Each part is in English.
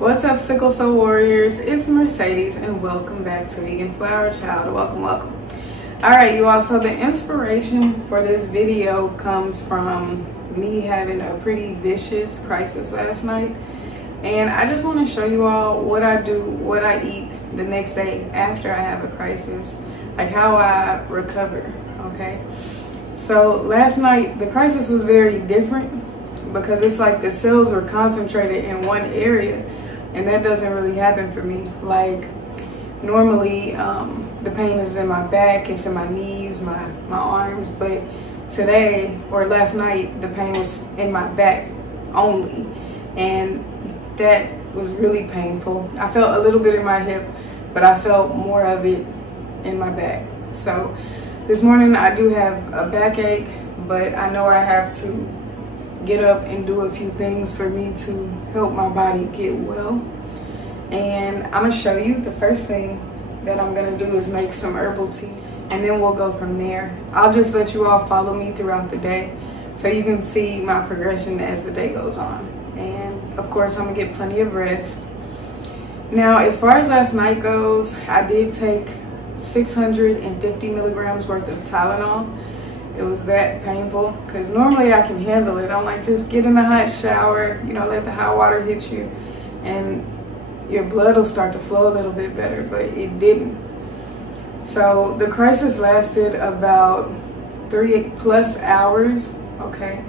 What's up, Sickle Cell Warriors? It's Mercedes and welcome back to Vegan Flower Child. Welcome. All right, you all, so the inspiration for this video comes from me having a pretty vicious crisis last night. And I just want to show you all what I do, what I eat the next day after I have a crisis, like how I recover, okay? So last night, the crisis was very different because it's like the cells were concentrated in one area, and that doesn't really happen for me. Like normally, the pain is in my back, it's in my knees, my arms, but today or last night, the pain was in my back only, and that was really painful. I felt a little bit in my hip, but I felt more of it in my back. So this morning I do have a backache, but I know I have to get up and do a few things for me to help my body get well. And I'm gonna show you the first thing that I'm gonna do is make some herbal teas, and then we'll go from there. I'll just let you all follow me throughout the day so you can see my progression as the day goes on. And of course, I'm gonna get plenty of rest. Now, as far as last night goes, I did take 650 milligrams worth of Tylenol. It was that painful because normally I can handle it. I'm like, just get in a hot shower, you know, let the hot water hit you, and your blood will start to flow a little bit better, but it didn't. So the crisis lasted about 3+ hours, okay?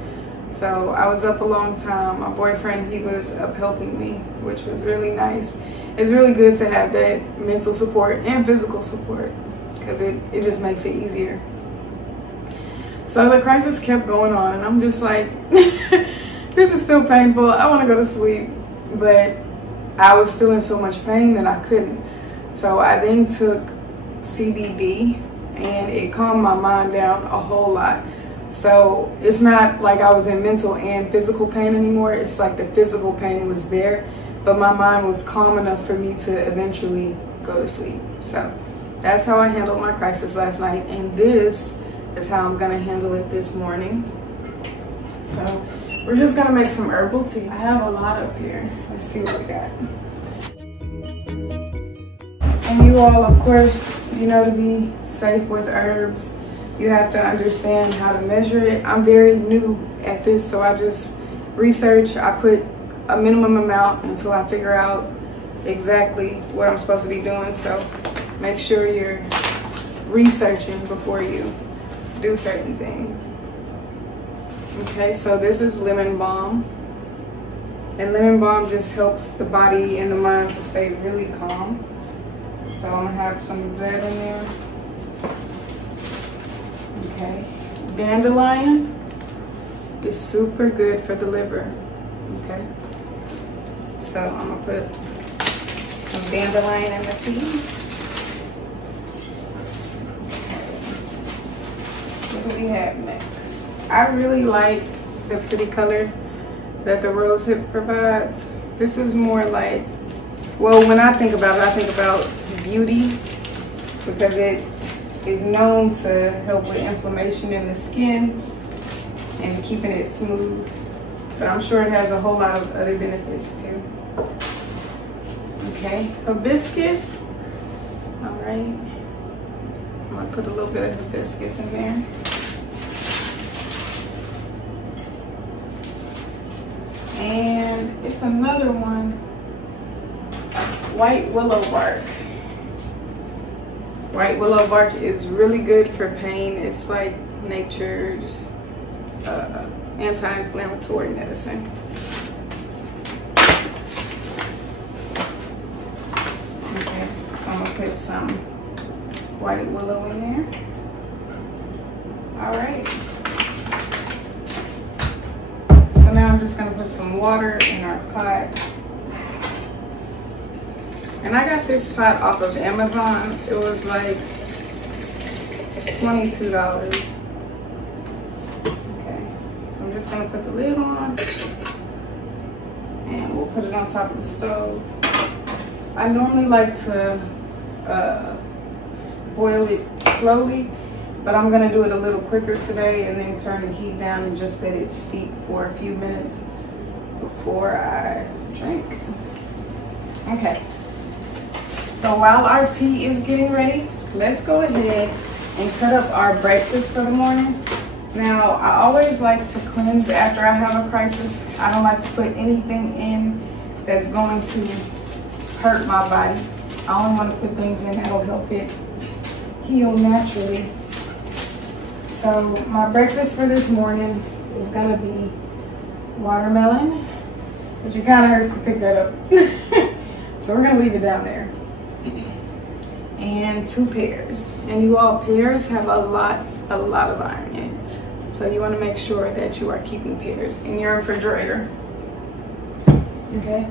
So I was up a long time. My boyfriend, he was up helping me, which was really nice. It's really good to have that mental support and physical support because it just makes it easier. So the crisis kept going on, and I'm just like, this is still painful. I want to go to sleep, but I was still in so much pain that I couldn't. So I then took CBD, and it calmed my mind down a whole lot. So it's not like I was in mental and physical pain anymore. It's like the physical pain was there, but my mind was calm enough for me to eventually go to sleep. So that's how I handled my crisis last night, and this is how I'm gonna handle it this morning. So we're just gonna make some herbal tea. I have a lot up here. Let's see what we got. And you all, of course, you know, to be safe with herbs, you have to understand how to measure it. I'm very new at this, so I just research. I put a minimum amount until I figure out exactly what I'm supposed to be doing. So make sure you're researching before you do certain things. Okay, so this is lemon balm, and lemon balm just helps the body and the mind to stay really calm. So I'm gonna have some of that in there. Okay, dandelion is super good for the liver. Okay, so I'm gonna put some dandelion in the tea. What do we have next? I really like the pretty color that the rose hip provides. This is more like, well, when I think about it, I think about beauty because it is known to help with inflammation in the skin and keeping it smooth. But I'm sure it has a whole lot of other benefits too. Okay, hibiscus. All right, I'm gonna put a little bit of hibiscus in there. And it's another one, white willow bark. White willow bark is really good for pain. It's like nature's anti-inflammatory medicine. Okay, so I'm gonna put some white willow in there. All right. So now I'm just gonna put some water in our pot. And I got this pot off of Amazon. It was like $22. Okay, so I'm just gonna put the lid on and we'll put it on top of the stove. I normally like to boil it slowly, but I'm gonna do it a little quicker today and then turn the heat down and just let it steep for a few minutes before I drink. Okay, so while our tea is getting ready, let's go ahead and cut up our breakfast for the morning. Now, I always like to cleanse after I have a crisis. I don't like to put anything in that's going to hurt my body. I only want to put things in that'll help it heal naturally. So my breakfast for this morning is gonna be watermelon, which it kind of hurts to pick that up. So we're gonna leave it down there. And 2 pears. And you all, pears have a lot of iron in it. So you want to make sure that you are keeping pears in your refrigerator. Okay.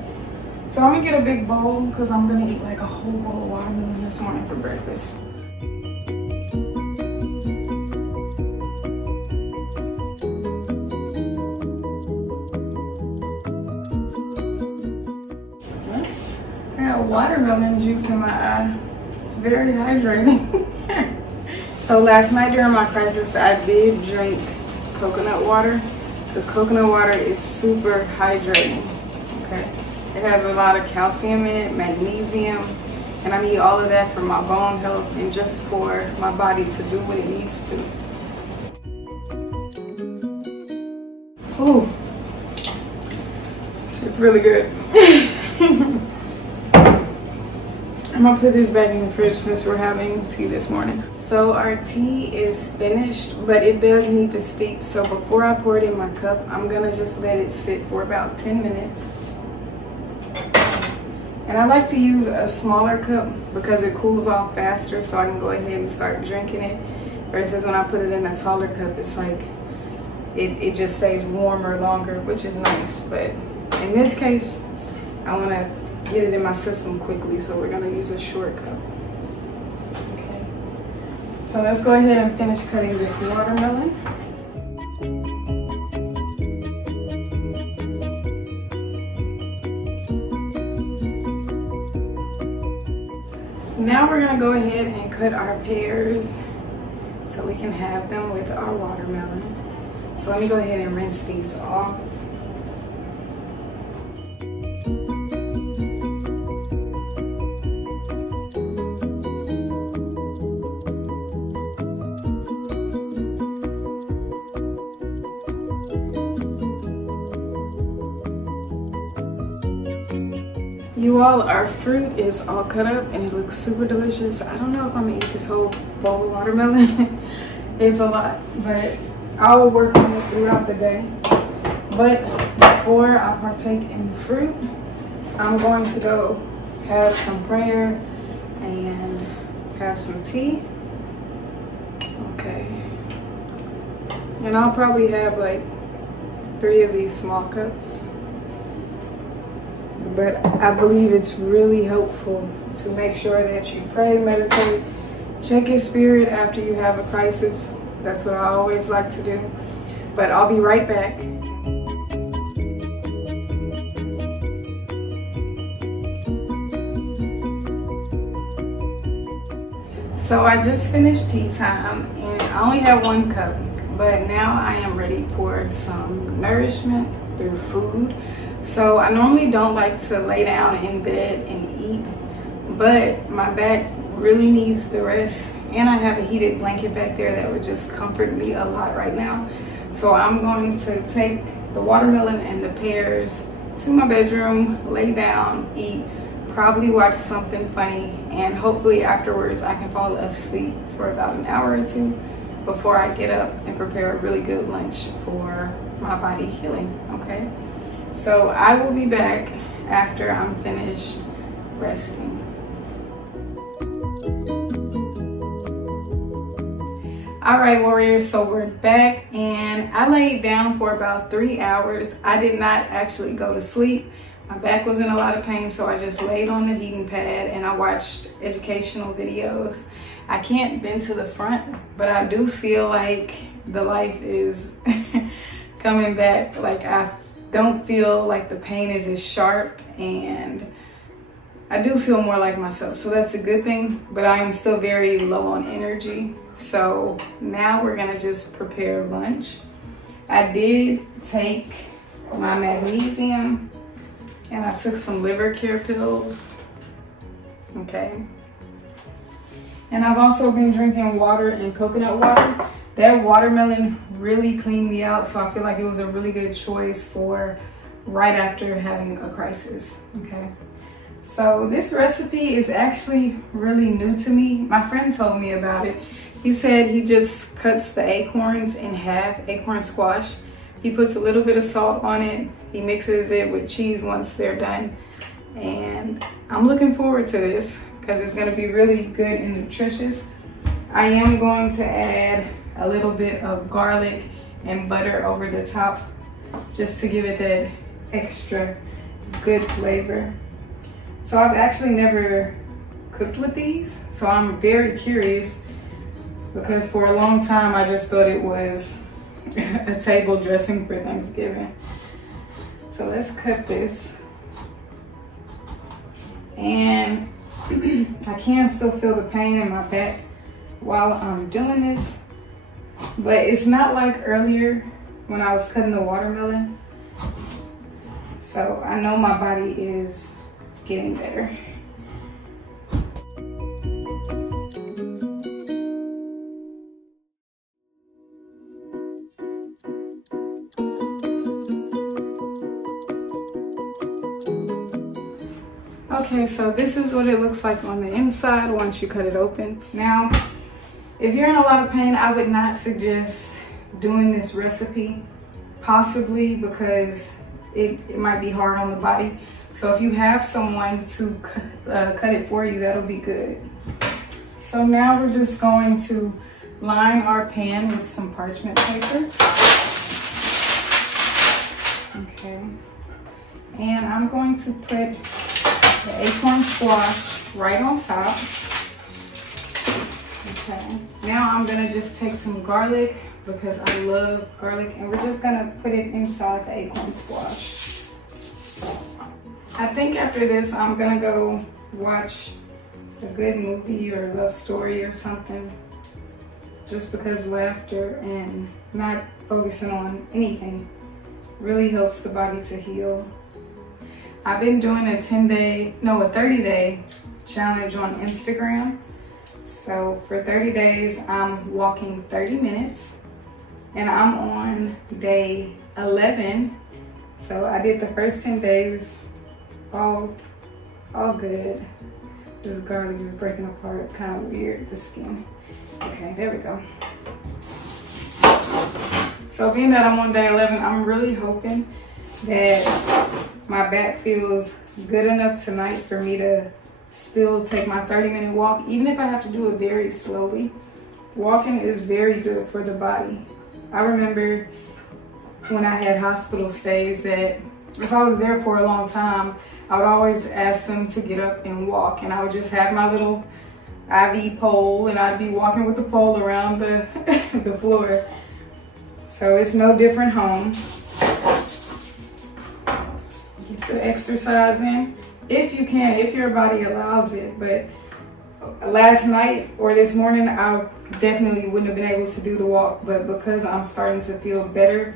So I'm gonna get a big bowl because I'm gonna eat like a whole bowl of watermelon this morning for breakfast. I got watermelon juice in my eye. It's very hydrating. So last night during my crisis, I did drink coconut water because coconut water is super hydrating. Okay. It has a lot of calcium in it, magnesium, and I need all of that for my bone health and just for my body to do what it needs to. Ooh, it's really good. I'm gonna put this back in the fridge since we're having tea this morning. So our tea is finished, but it does need to steep. So before I pour it in my cup, I'm gonna just let it sit for about 10 minutes. And I like to use a smaller cup because it cools off faster, so I can go ahead and start drinking it. Versus when I put it in a taller cup, it's like, it just stays warmer longer, which is nice. But in this case, I wanna get it in my system quickly, so we're gonna use a short cup. Okay. So let's go ahead and finish cutting this watermelon. Now we're gonna go ahead and cut our pears so we can have them with our watermelon. So let me go ahead and rinse these off. You all, our fruit is all cut up and it looks super delicious. I don't know if I'm gonna eat this whole bowl of watermelon. It's a lot, but I will work on it throughout the day. But before I partake in the fruit, I'm going to go have some prayer and have some tea. Okay. And I'll probably have like 3 of these small cups. But I believe it's really helpful to make sure that you pray, meditate, check your spirit after you have a crisis. That's what I always like to do. But I'll be right back. So I just finished tea time and I only have 1 cup, but now I am ready for some nourishment through food. So I normally don't like to lay down in bed and eat, but my back really needs the rest, and I have a heated blanket back there that would just comfort me a lot right now. So I'm going to take the watermelon and the pears to my bedroom, lay down, eat, probably watch something funny, and hopefully afterwards I can fall asleep for about an hour or 2 before I get up and prepare a really good lunch for my body healing, okay? So I will be back after I'm finished resting. All right, warriors, so we're back and I laid down for about 3 hours. I did not actually go to sleep. My back was in a lot of pain, so I just laid on the heating pad and I watched educational videos. I can't bend to the front, but I do feel like the life is coming back. Like I don't feel like the pain is as sharp, and I do feel more like myself, so that's a good thing, but I am still very low on energy. So now we're gonna just prepare lunch. I did take my magnesium And I took some liver care pills. Okay. And I've also been drinking water and coconut water. That watermelon really cleaned me out, so I feel like it was a really good choice for right after having a crisis. Okay. So this recipe is actually really new to me. My friend told me about it. He said he just cuts the acorns in half, acorn squash. He puts a little bit of salt on it. He mixes it with cheese once they're done. And I'm looking forward to this because it's gonna be really good and nutritious. I am going to add a little bit of garlic and butter over the top just to give it that extra good flavor. So I've actually never cooked with these, so I'm very curious because for a long time I just thought it was a table dressing for Thanksgiving. So let's cut this. And I can still feel the pain in my back while I'm doing this, but it's not like earlier when I was cutting the watermelon. So I know my body is getting better. Okay, so this is what it looks like on the inside once you cut it open. Now, if you're in a lot of pain, I would not suggest doing this recipe, possibly because it might be hard on the body. So if you have someone to cut it for you, that'll be good. So now we're just going to line our pan with some parchment paper. Okay. And I'm going to put the acorn squash right on top. Okay. Now I'm gonna just take some garlic because I love garlic, and we're just gonna put it inside the acorn squash. I think after this, I'm gonna go watch a good movie or a love story or something, just because laughter and not focusing on anything really helps the body to heal. I've been doing a 30-day challenge on Instagram. So for 30 days, I'm walking 30 minutes and I'm on day 11. So I did the first 10 days, all good. This garlic is breaking apart, kind of weird, the skin. Okay, there we go. So being that I'm on day 11, I'm really hoping that my back feels good enough tonight for me to still take my 30-minute walk, even if I have to do it very slowly. Walking is very good for the body. I remember when I had hospital stays that if I was there for a long time, I would always ask them to get up and walk, and I would just have my little IV pole and I'd be walking with the pole around the, the floor. So it's no different home. Get the exercise in if you can, if your body allows it. But last night or this morning, I definitely wouldn't have been able to do the walk, but because I'm starting to feel better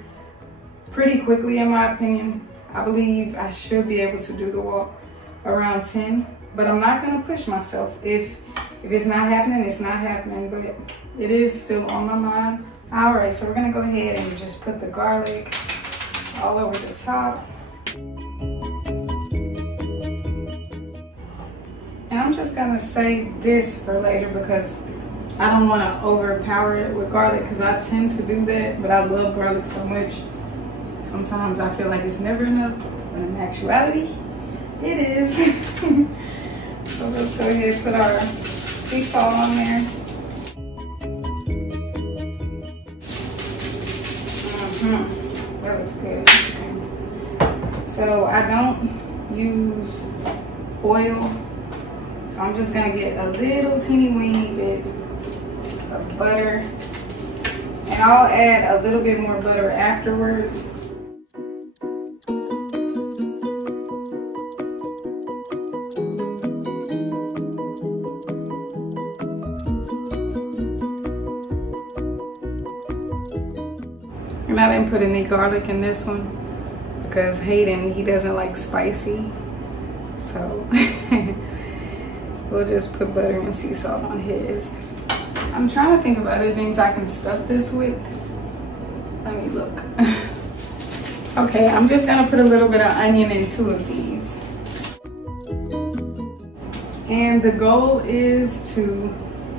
pretty quickly, in my opinion, I believe I should be able to do the walk around 10, but I'm not gonna push myself. If it's not happening, it's not happening, but it is still on my mind. All right, so we're gonna go ahead and just put the garlic all over the top. And I'm just gonna save this for later because I don't wanna overpower it with garlic, because I tend to do that, but I love garlic so much. Sometimes I feel like it's never enough, but in actuality, it is. So let's go ahead and put our sea salt on there. That looks good. Okay. So I don't use oil, so I'm just gonna get a little teeny weeny bit of butter, and I'll add a little bit more butter afterwards. And I didn't put any garlic in this one because Hayden, he doesn't like spicy. So we'll just put butter and sea salt on his. I'm trying to think of other things I can stuff this with. Let me look. Okay, I'm just gonna put a little bit of onion in 2 of these. And the goal is to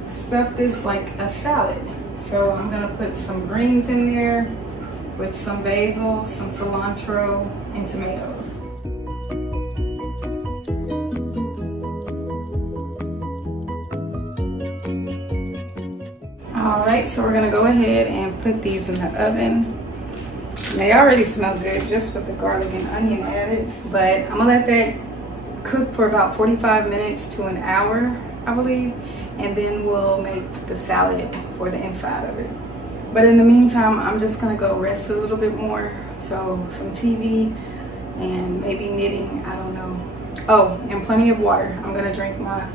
stuff this like a salad. So I'm gonna put some greens in there with some basil, some cilantro, and tomatoes. All right, so we're gonna go ahead and put these in the oven. They already smell good just with the garlic and onion added, but I'm gonna let that cook for about 45 minutes to an hour, I believe, and then we'll make the salad for the inside of it. But in the meantime, I'm just gonna go rest a little bit more. So some TV and maybe knitting, I don't know. Oh, and plenty of water. I'm gonna drink my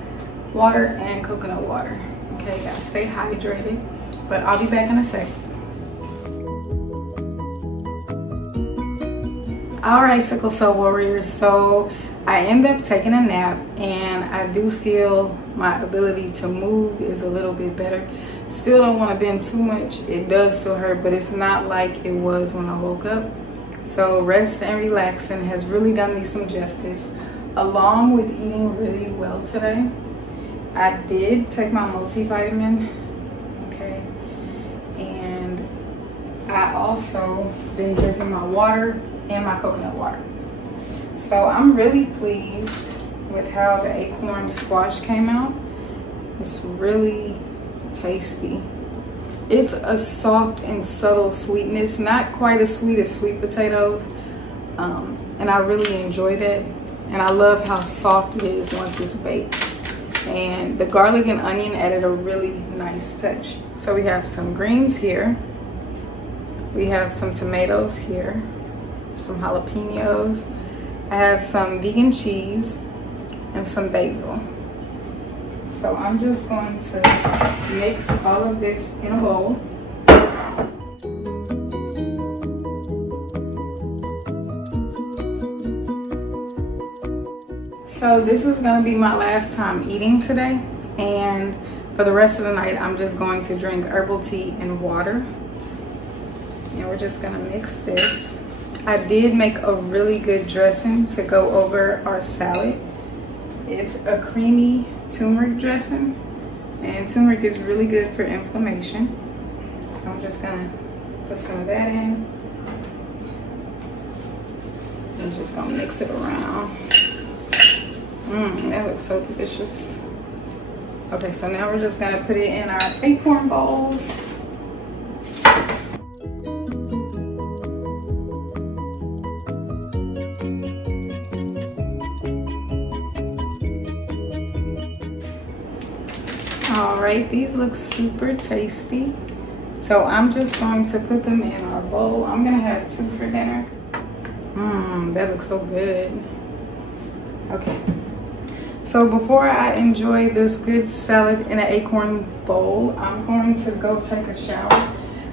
water and coconut water. Okay, gotta stay hydrated, but I'll be back in a sec. All right, Sickle Cell Warriors, so I end up taking a nap and I do feel my ability to move is a little bit better. Still don't want to bend too much. It does still hurt, but it's not like it was when I woke up. So rest and relaxing has really done me some justice, along with eating really well today. I did take my multivitamin, okay, and I also been drinking my water and my coconut water. So I'm really pleased with how the acorn squash came out. It's really tasty. It's a soft and subtle sweetness, not quite as sweet as sweet potatoes, and I really enjoy that. And I love how soft it is once it's baked. And the garlic and onion added a really nice touch. So we have some greens here. We have some tomatoes here, some jalapenos. I have some vegan cheese and some basil. So I'm just going to mix all of this in a bowl. So this is gonna be my last time eating today, and for the rest of the night I'm just going to drink herbal tea and water. And we're just gonna mix this. I did make a really good dressing to go over our salad. It's a creamy turmeric dressing, and turmeric is really good for inflammation. So I'm just gonna put some of that in. I'm just gonna mix it around. That looks so delicious. Okay, so now we're just gonna put it in our acorn bowls. All right, these look super tasty. So I'm just going to put them in our bowl. I'm gonna have 2 for dinner. That looks so good. Okay. So before I enjoy this good salad in an acorn bowl, I'm going to go take a shower.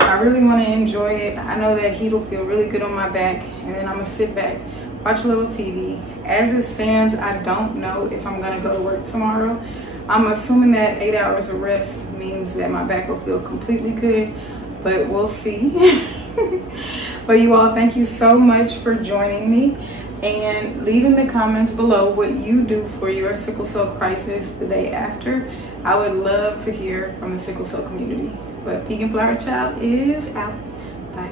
I really want to enjoy it. I know that heat will feel really good on my back, and then I'm gonna sit back, watch a little TV. As it stands, I don't know if I'm gonna go to work tomorrow. I'm assuming that 8 hours of rest means that my back will feel completely good, but we'll see. But you all, thank you so much for joining me, and leave in the comments below what you do for your sickle cell crisis the day after. I would love to hear from the sickle cell community. But Vegan Flower Child is out. Bye.